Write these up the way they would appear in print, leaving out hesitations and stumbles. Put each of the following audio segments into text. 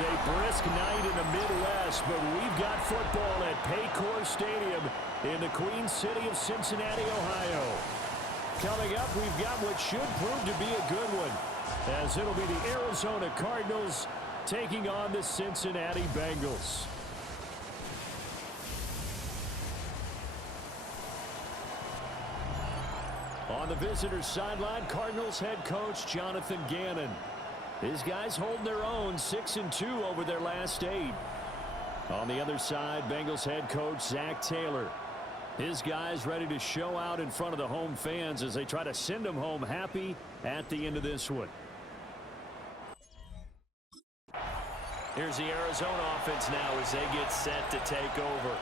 a brisk night in the Midwest, but we've got football at Paycor Stadium in the Queen City of Cincinnati, Ohio. Coming up, we've got what should prove to be a good one, as it'll be the Arizona Cardinals taking on the Cincinnati Bengals. On the visitors' sideline, Cardinals head coach Jonathan Gannon. His guys holding their own, 6-2 over their last 8. On the other side, Bengals head coach Zach Taylor. His guys ready to show out in front of the home fans as they try to send them home happy at the end of this one. Here's the Arizona offense now as they get set to take over.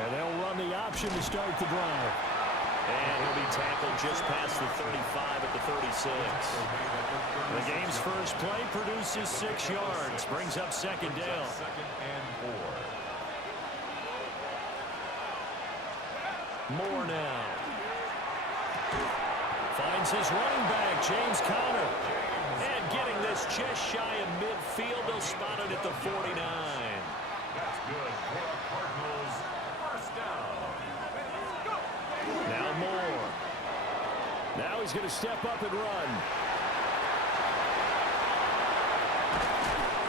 And they'll run the option to start the drive. And he'll be tackled just past the 35 at the 36. The game's first play produces 6 yards. Brings up second down. Moore now. Finds his running back, James Conner. And getting this just shy of midfield. They'll spot it at the 49. That's good for the Cardinals. First down. Now Moore. Now he's going to step up and run.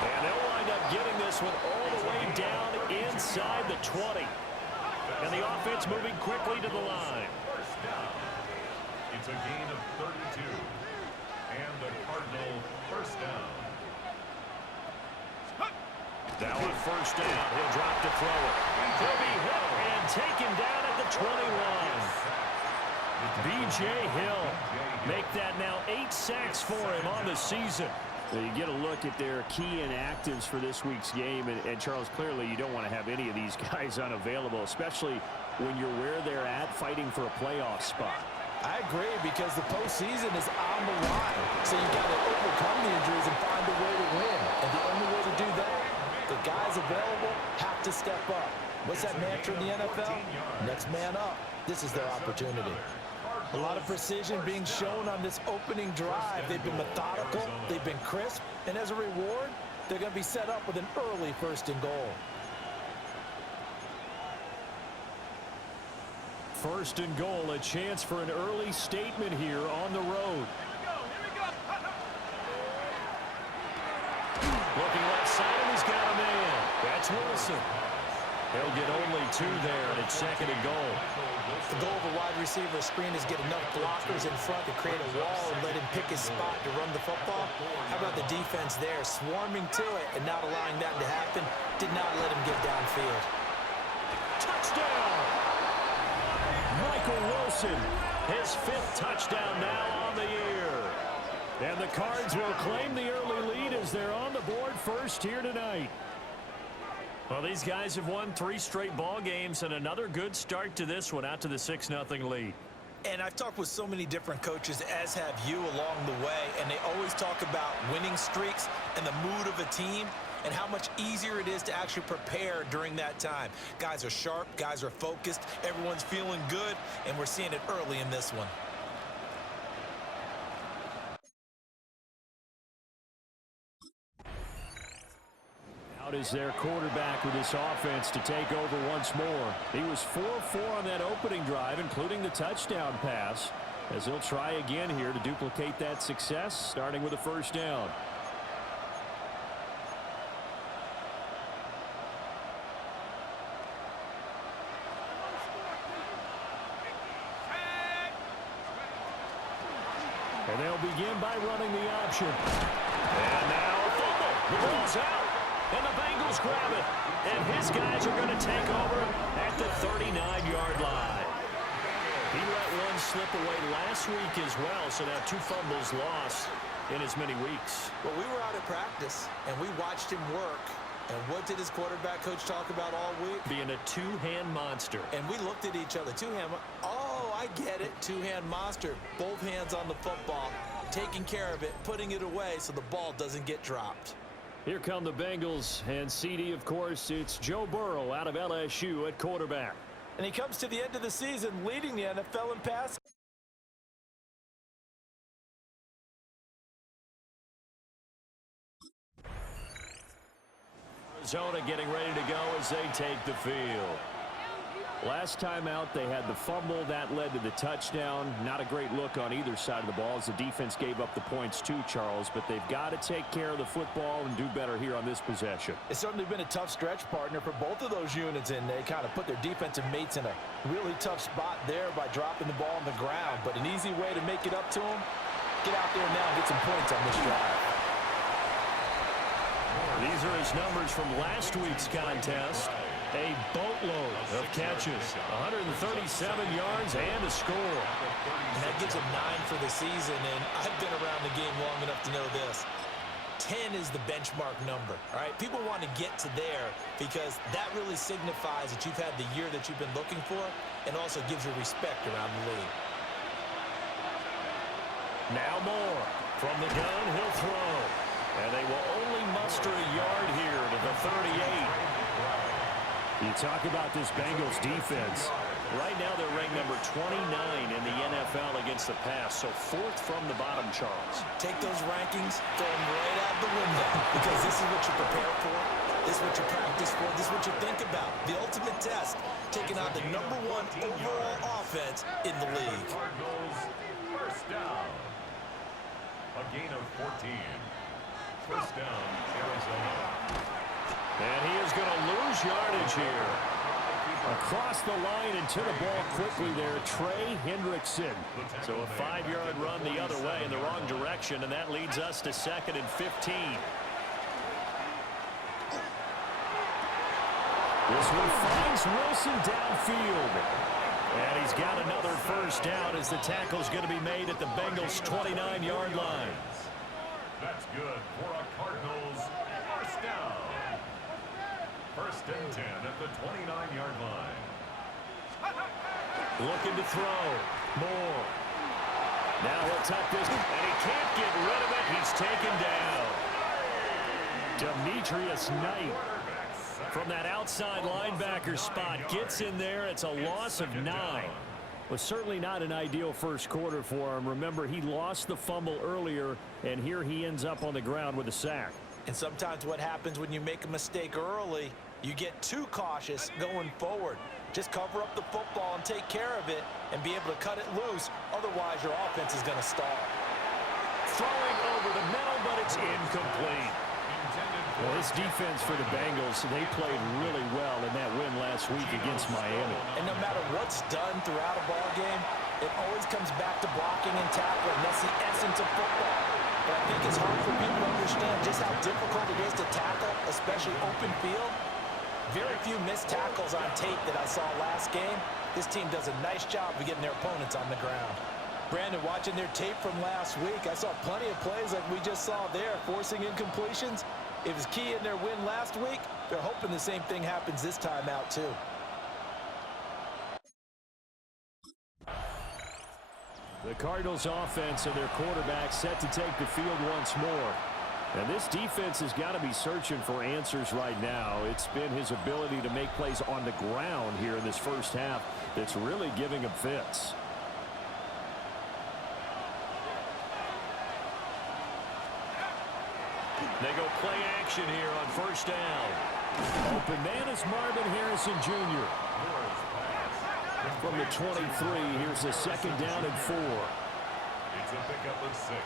And they'll wind up getting this one all the way down inside the 20. And the offense moving quickly to the line. First down. It's a gain of 32. And the Cardinal first down. Now on first down, he'll drop to throw it. He'll be hit and taken down at the 21. B.J. Hill make that now 8 sacks for him on the season. Well, you get a look at their key inactives for this week's game, and Charles, clearly you don't want to have any of these guys unavailable, especially when you're where they're at fighting for a playoff spot. I agree, because the postseason is on the line. So you got to overcome the injuries and find a way to win. And the only way to do that, the guys available have to step up. What's that mantra in the NFL? Next man up. This is their opportunity. A lot of precision being shown on this opening drive. They've been methodical. They've been crisp. And as a reward, they're going to be set up with an early first and goal. First and goal, a chance for an early statement here on the road. Looking left side, and he's got a man. That's Wilson. They'll get only 2 there, and it's second and goal. The goal of a wide receiver screen is get enough blockers in front to create a wall and let him pick his spot to run the football. How about the defense there, swarming to it and not allowing that to happen? Did not let him get downfield. Touchdown! Michael Wilson, his 5th touchdown now on the year. And the Cards will claim the early lead as they're on the board first here tonight. Well, these guys have won 3 straight ball games, and another good start to this one, out to the 6-0 lead. And I've talked with so many different coaches, as have you, along the way, and they always talk about winning streaks and the mood of a team and how much easier it is to actually prepare during that time. Guys are sharp, guys are focused, everyone's feeling good, and we're seeing it early in this one. Out is their quarterback with this offense to take over once more. He was 4-4 on that opening drive, including the touchdown pass, as he'll try again here to duplicate that success, starting with a first down. And they'll begin by running the option. And now a fumble. The ball's out. And the Bengals grab it. And his guys are going to take over at the 39-yard line. He let one slip away last week as well, so now 2 fumbles lost in as many weeks. Well, we were out at practice, and we watched him work, And what did his quarterback coach talk about all week? Being a two-hand monster. And we looked at each other. Two-hand. Oh, I get it. Two-hand monster. Both hands on the football, taking care of it, putting it away so the ball doesn't get dropped. Here come the Bengals. And CD, of course, it's Joe Burrow out of LSU at quarterback. And he comes to the end of the season leading the NFL in passing. Arizona getting ready to go as they take the field. Last time out, they had the fumble. That led to the touchdown. Not a great look on either side of the ball as the defense gave up the points too, Charles. But they've got to take care of the football and do better here on this possession. It's certainly been a tough stretch, partner, for both of those units, and they kind of put their defensive mates in a really tough spot there by dropping the ball on the ground. But an easy way to make it up to them, get out there now and get some points on this drive. These are his numbers from last week's contest. A boatload of catches, 137 yards and a score. And that gives him 9 for the season, and I've been around the game long enough to know this. 10 is the benchmark number, all right? People want to get to there because that really signifies that you've had the year that you've been looking for and also gives you respect around the league. Now Moore from the gun, he'll throw. And they will only muster a yard here to the 38. You talk about this Bengals defense. Right now they're ranked number 29 in the NFL against the pass, so 4th from the bottom, Charles. Take those rankings, throw them right out the window because this is what you prepare for, this is what you practice for, this is what you think about. The ultimate test, taking on the #1 overall offense in the league. Cardinals, first down. A gain of 14. First down, Arizona. And he is going to lose yardage here. Across the line and to the ball quickly there, Trey Hendrickson. So a 5-yard run the other way in the wrong direction, and that leads us to 2nd and 15. This one finds Wilson downfield. And he's got another first down as the tackle's going to be made at the Bengals' 29-yard line. That's good for a Cardinals first down. First and 10 at the 29-yard line. Looking to throw. Moore. Now he'll tuck this, and he can't get rid of it. He's taken down. Demetrius Knight from that outside linebacker spot gets in there. It's a loss of 9. Was certainly not an ideal first quarter for him. Remember, he lost the fumble earlier, and here he ends up on the ground with a sack. And sometimes what happens when you make a mistake early, you get too cautious going forward. Just cover up the football and take care of it and be able to cut it loose. Otherwise, your offense is going to stall. Throwing over the middle, but it's incomplete. Well, this defense for the Bengals, they played really well in that win last week against Miami. And no matter what's done throughout a ball game, it always comes back to blocking and tackling. That's the essence of football. But I think it's hard for people to understand just how difficult it is to tackle, especially open field. Very few missed tackles on tape that I saw last game. This team does a nice job of getting their opponents on the ground. Brandon, watching their tape from last week, I saw plenty of plays like we just saw there, forcing incompletions. It was key in their win last week. They're hoping the same thing happens this time out, too. The Cardinals offense and their quarterback set to take the field once more. And this defense has got to be searching for answers right now. It's been his ability to make plays on the ground here in this first half that's really giving him fits. They go play action here on first down. Open man is Marvin Harrison Jr. From the 23, here's a 2nd down and 4. It's a pickup of 6.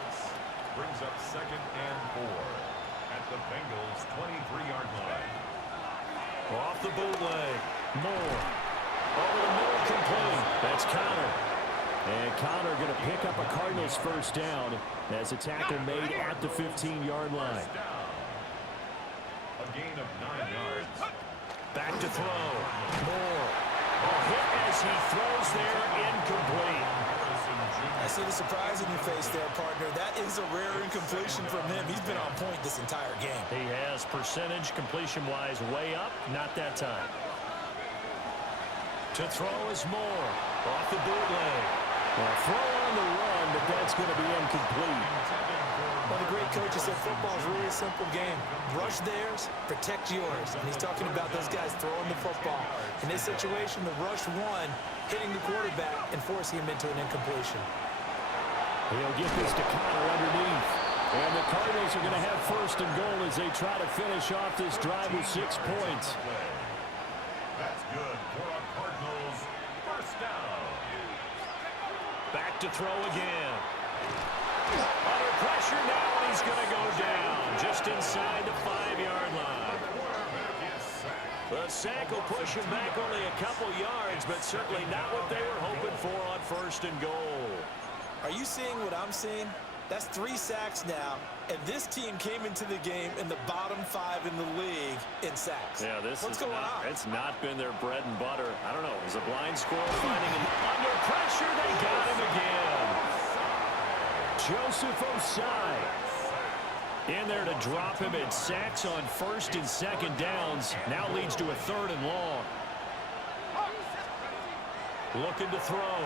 Brings up 2nd and 4 at the Bengals' 23-yard line. Off the bootleg. Moore. Over the middle, complete. That's Connor. And Connor going to pick up a Cardinals first down as a tackle made at the 15-yard line. A gain of 9 yards. Back to throw. Moore. A hit as he throws there, incomplete. I see the surprise in your face there, partner. That is a rare incompletion from him. He's been on point this entire game. He has percentage completion-wise way up. Not that time. To throw is Moore. Off the bootleg. Well, throw on the run, but that's going to be incomplete. Well, the great coach has said football is really a simple game. Rush theirs, protect yours. And he's talking about those guys throwing the football. In this situation, the rush one, hitting the quarterback and forcing him into an incompletion. He'll get this to Connor underneath. And the Cardinals are going to have first and goal as they try to finish off this drive with 6 points. That's good for our Cardinals. First down. Back to throw again. Under pressure now, and he's going to go down just inside the 5-yard line. The sack will push him back only a couple yards, but certainly not what they were hoping for on first and goal. Are you seeing what I'm seeing? That's 3 sacks now, and this team came into the game in the bottom 5 in the league in sacks. Yeah, What's going on? It's not been their bread and butter. I don't know. Is a blind squirrel finding him under pressure? They got him again. Joseph Osai in there to drop him at sacks on first and second downs. Now leads to a 3rd and long. Looking to throw.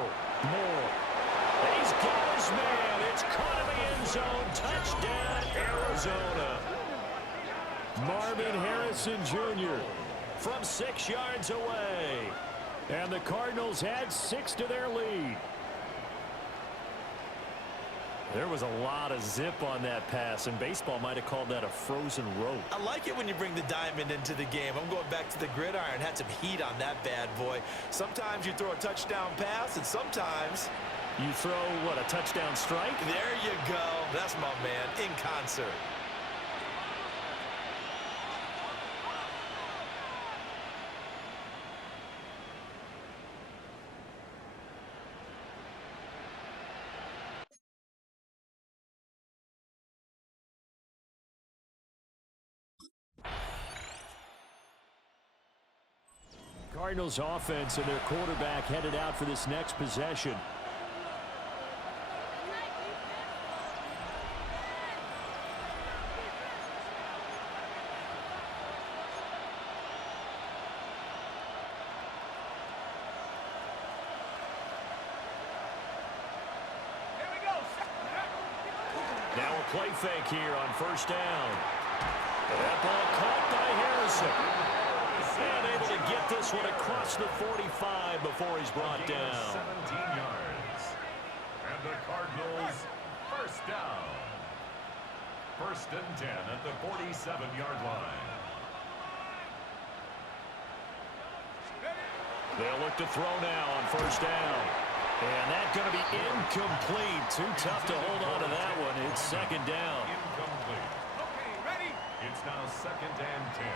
Moore. He's got his man. It's caught in the end zone. Touchdown, Arizona. Marvin Harrison Jr. from 6 yards away. And the Cardinals add 6 to their lead. There was a lot of zip on that pass, and baseball might have called that a frozen rope. I like it when you bring the diamond into the game. I'm going back to the gridiron. Had some heat on that bad boy. Sometimes you throw a touchdown pass, and sometimes you throw, what, a touchdown strike? There you go. That's my man, in concert. Cardinals offense and their quarterback headed out for this next possession. Now a play fake here on first down. That ball caught by Harrison. And able to get this one across the 45 before he's brought down. 17 yards. And the Cardinals, first down. First and 10 at the 47-yard line. They'll look to throw now on first down. And that's going to be incomplete. Too tough to hold on to that one. It's second down. Incomplete. Okay, ready? It's now second and 10.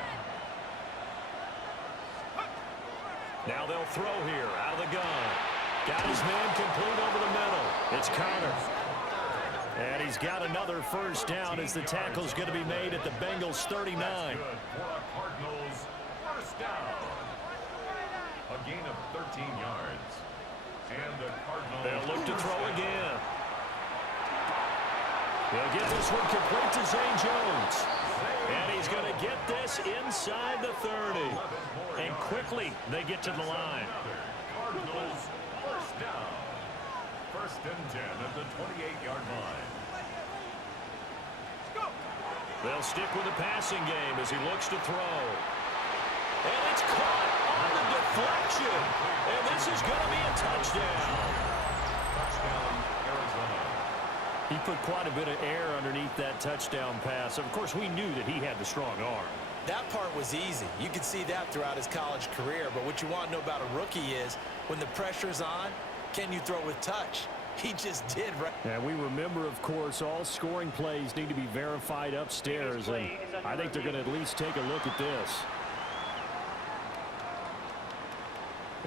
Now they'll throw here out of the gun. Got his man complete over the middle. It's Connor. And he's got another first down as the tackle's going to be made at the Bengals 39. That's good for a Cardinals first down. A gain of 13 yards. And the Cardinals. They'll look to throw again. They'll get this one complete to Zay Jones. And he's going to get this inside the 30. And quickly they get to the line. Cardinals first down. First and 10 at the 28-yard line. They'll stick with the passing game as he looks to throw. And it's caught on the deflection. And this is going to be a touchdown. Touchdown, Arizona. He put quite a bit of air underneath that touchdown pass. Of course, we knew that he had the strong arm. That part was easy. You could see that throughout his college career. But what you want to know about a rookie is when the pressure's on, can you throw with touch? He just did, right? And we remember, of course, all scoring plays need to be verified upstairs. And I think they're going to at least take a look at this.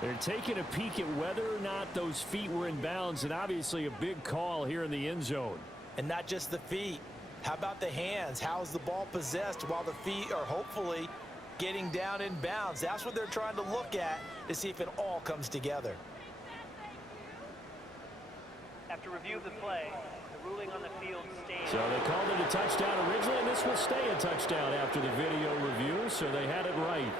They're taking a peek at whether or not those feet were in bounds, and obviously a big call here in the end zone. And not just the feet. How about the hands? How is the ball possessed while the feet are hopefully getting down in bounds? That's what they're trying to look at to see if it all comes together. After review of the play, the ruling on the field stands. So they called it a touchdown originally, and this will stay a touchdown after the video review, so they had it right.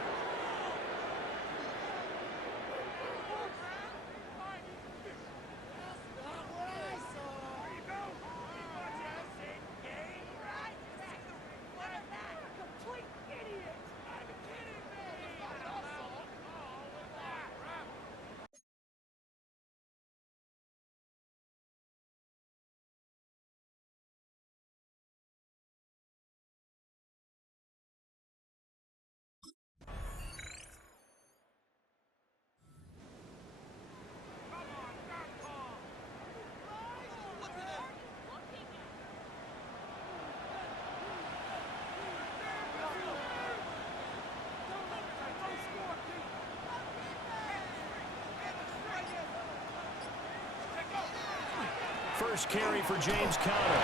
First carry for James Conner.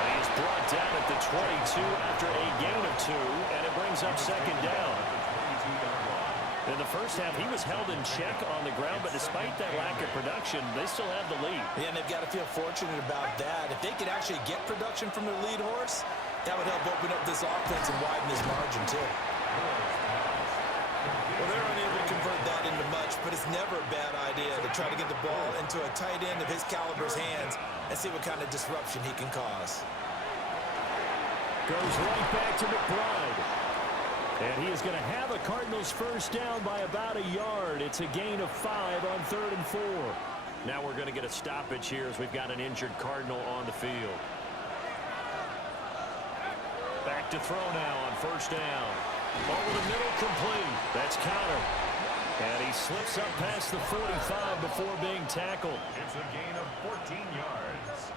And he's brought down at the 22 after a gain of 2, and it brings up second down. In the first half, he was held in check on the ground, but despite that lack of production, they still have the lead. Yeah, and they've got to feel fortunate about that. If they could actually get production from their lead horse, that would help open up this offense and widen this margin, too. Well, they're unable to convert that into much, but it's never a bad idea to try to get the ball into a tight end of his caliber's hands and see what kind of disruption he can cause. Goes right back to McBride. And he is going to have a Cardinals first down by about a yard. It's a gain of 5 on 3rd and 4. Now we're going to get a stoppage here as we've got an injured Cardinal on the field. Back to throw now on first down. Over the middle, complete. That's Conner. And he slips up past the 45 before being tackled. It's a gain of 14 yards.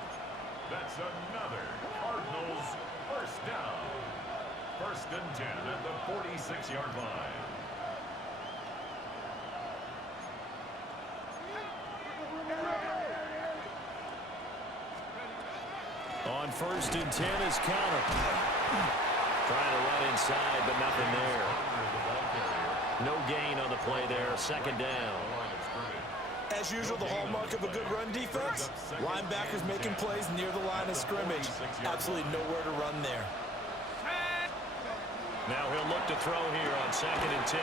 That's another Cardinals first down. 1st and 10 at the 46-yard line. On 1st and 10 is Conner. Trying to run inside, but nothing there. No gain on the play there. 2nd down. As usual, the hallmark of a good run defense, linebackers making plays near the line of scrimmage. Absolutely nowhere to run there. Now he'll look to throw here on 2nd and 10.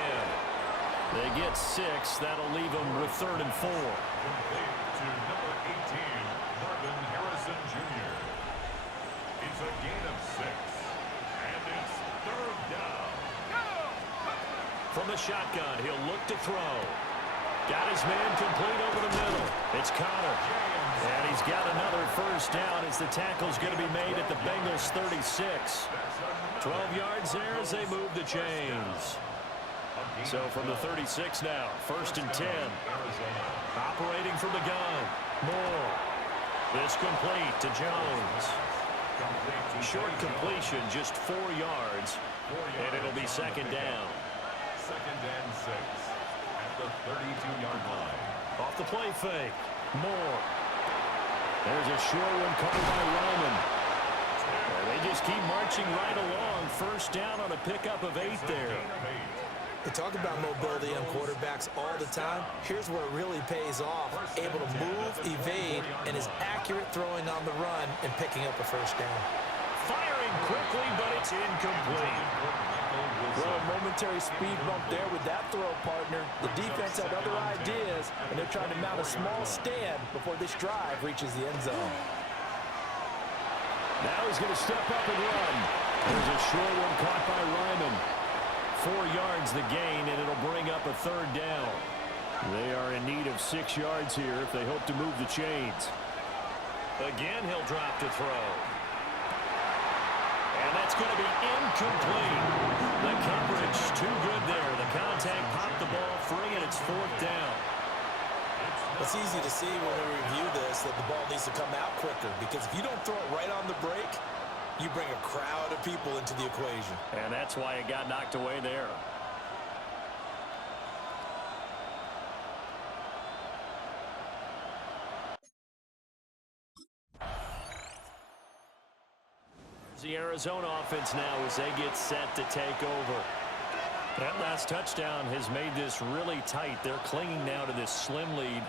They get 6. That'll leave them with 3rd and 4. Complete to number 18, Marvin Harrison Jr. It's a gain of 6. And it's 3rd down. From the shotgun, he'll look to throw. Got his man complete over the middle. It's Conner. And he's got another first down as the tackle's going to be made at the Bengals 36. 12 yards there as they move the chains. So from the 36 now, 1st and 10. Operating from the gun. Moore. It's complete to Jones. Short completion, just 4 yards. And it'll be 2nd down. 2nd and 6 at the 32-yard line. Off the play fake. Moore. There's a short one covered by Ryman. And they just keep marching right along. First down on a pickup of 8 there. We talk about mobility on quarterbacks all the time. Here's where it really pays off. Able to move, evade, and is accurate throwing on the run and picking up a first down. Firing quickly, but it's incomplete. Well, a momentary speed bump there with that throw, partner. The defense had other ideas, and they're trying to mount a small stand before this drive reaches the end zone. Now he's going to step up and run. There's a short one caught by Ryman. 4 yards the gain, and it'll bring up a 3rd down. They are in need of 6 yards here if they hope to move the chains. Again, he'll drop to throw. And that's going to be incomplete. The coverage too good there. The contact popped the ball free, and it's 4th down. It's easy to see when we review this that the ball needs to come out quicker, because if you don't throw it right on the break, you bring a crowd of people into the equation. And that's why it got knocked away there. The Arizona offense now as they get set to take over. That last touchdown has made this really tight. They're clinging now to this slim lead.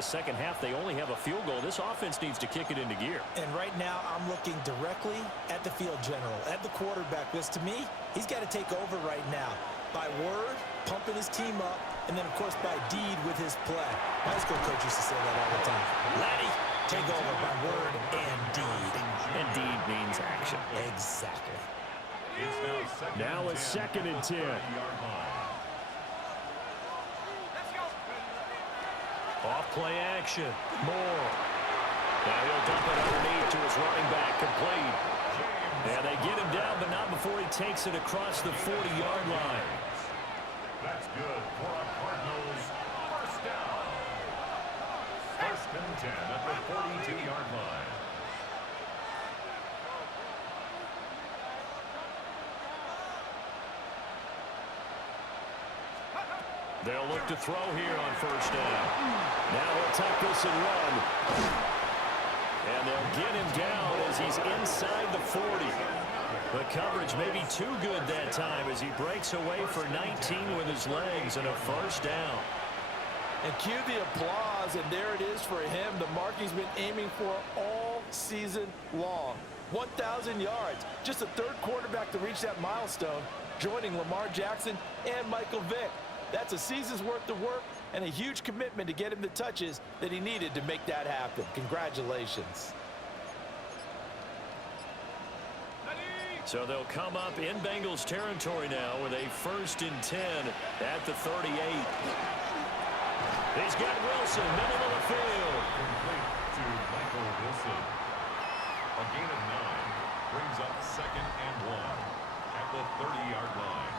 Second half, they only have a field goal. This offense needs to kick it into gear. And right now, I'm looking directly at the field general, at the quarterback. Because to me, he's got to take over right now. By word, pumping his team up, and then, of course, by deed with his play. My school coach used to say that all the time. Laddie, take over by word and deed. And deed means action. Exactly. Now a 2nd and 10. Off play action. Moore. Now he'll dump it underneath to his running back. Complete. And they get him down, but not before he takes it across the 40-yard line. That's good for a Cardinals first down. 1st and 10 at the 42-yard line. They'll look to throw here on 1st down. Now he'll tuck this and run. And they'll get him down as he's inside the 40. The coverage may be too good that time as he breaks away for 19 with his legs and a 1st down. And cue the applause, and there it is for him. The mark he's been aiming for all season long. 1,000 yards. Just the 3rd quarterback to reach that milestone, joining Lamar Jackson and Michael Vick. That's a season's worth of work and a huge commitment to get him the touches that he needed to make that happen. Congratulations. So they'll come up in Bengals territory now with a 1st and 10 at the 38. He's got Wilson, middle of the field. Complete to Michael Wilson. A gain of 9 brings up 2nd and 1 at the 30-yard line.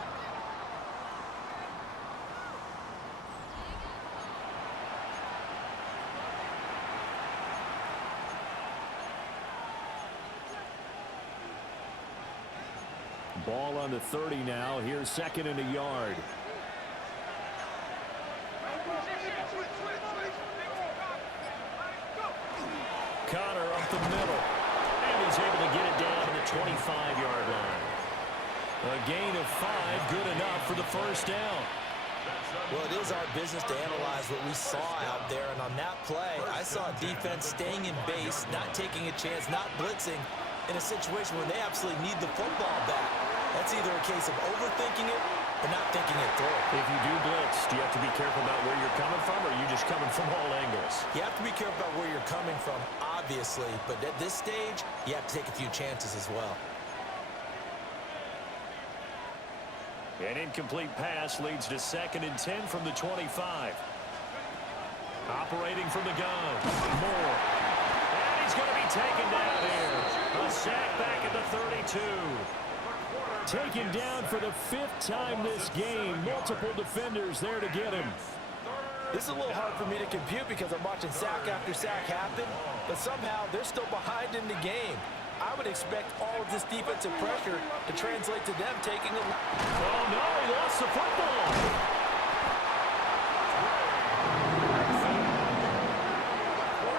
Ball on the 30 now. Here's 2nd and a yard. Connor up the middle. And he's able to get it down to the 25-yard line. A gain of 5, good enough for the 1st down. Well, it is our business to analyze what we saw out there. And on that play, I saw defense staying in base, not taking a chance, not blitzing in a situation where they absolutely need the football back. That's either a case of overthinking it or not thinking it through. If you do blitz, do you have to be careful about where you're coming from, or are you just coming from all angles? You have to be careful about where you're coming from, obviously. But at this stage, you have to take a few chances as well. An incomplete pass leads to 2nd and 10 from the 25. Operating from the gun. Moore. And he's going to be taken down here. A sack back at the 32. Taken down for the 5th time this game. Multiple defenders there to get him. This is a little hard for me to compute because I'm watching sack after sack happen, but somehow they're still behind in the game. I would expect all of this defensive pressure to translate to them taking a... Oh, no, he lost the football.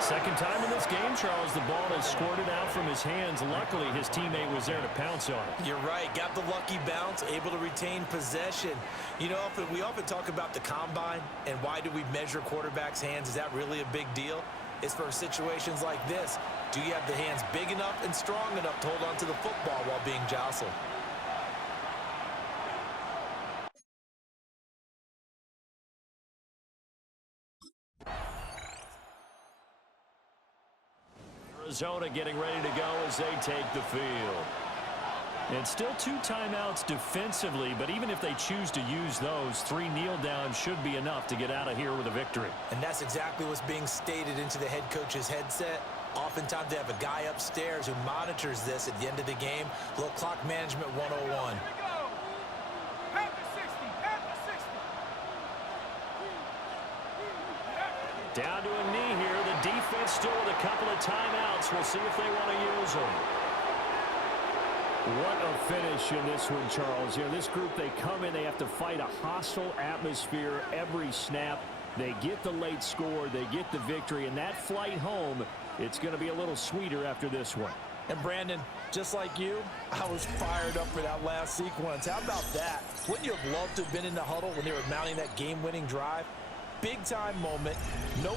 Second time in this game, Charles, the ball is squirted out from his hands. Luckily, his teammate was there to pounce on it. You're right. Got the lucky bounce, able to retain possession. You know, we often talk about the combine and why do we measure quarterbacks' hands. Is that really a big deal? It's for situations like this. Do you have the hands big enough and strong enough to hold on to the football while being jostled? Arizona getting ready to go as they take the field. And still 2 timeouts defensively, but even if they choose to use those, 3 kneel downs should be enough to get out of here with a victory. And that's exactly what's being stated into the head coach's headset. Oftentimes they have a guy upstairs who monitors this at the end of the game. A little clock management 101. Down to a knee here. The defense still with a couple of timeouts. We'll see if they want to use them. What a finish in this one, Charles. You know, this group, they come in, they have to fight a hostile atmosphere every snap. They get the late score, they get the victory, and that flight home, it's going to be a little sweeter after this one. And Brandon, just like you, I was fired up for that last sequence. How about that? Wouldn't you have loved to have been in the huddle when they were mounting that game-winning drive? Big-time moment. No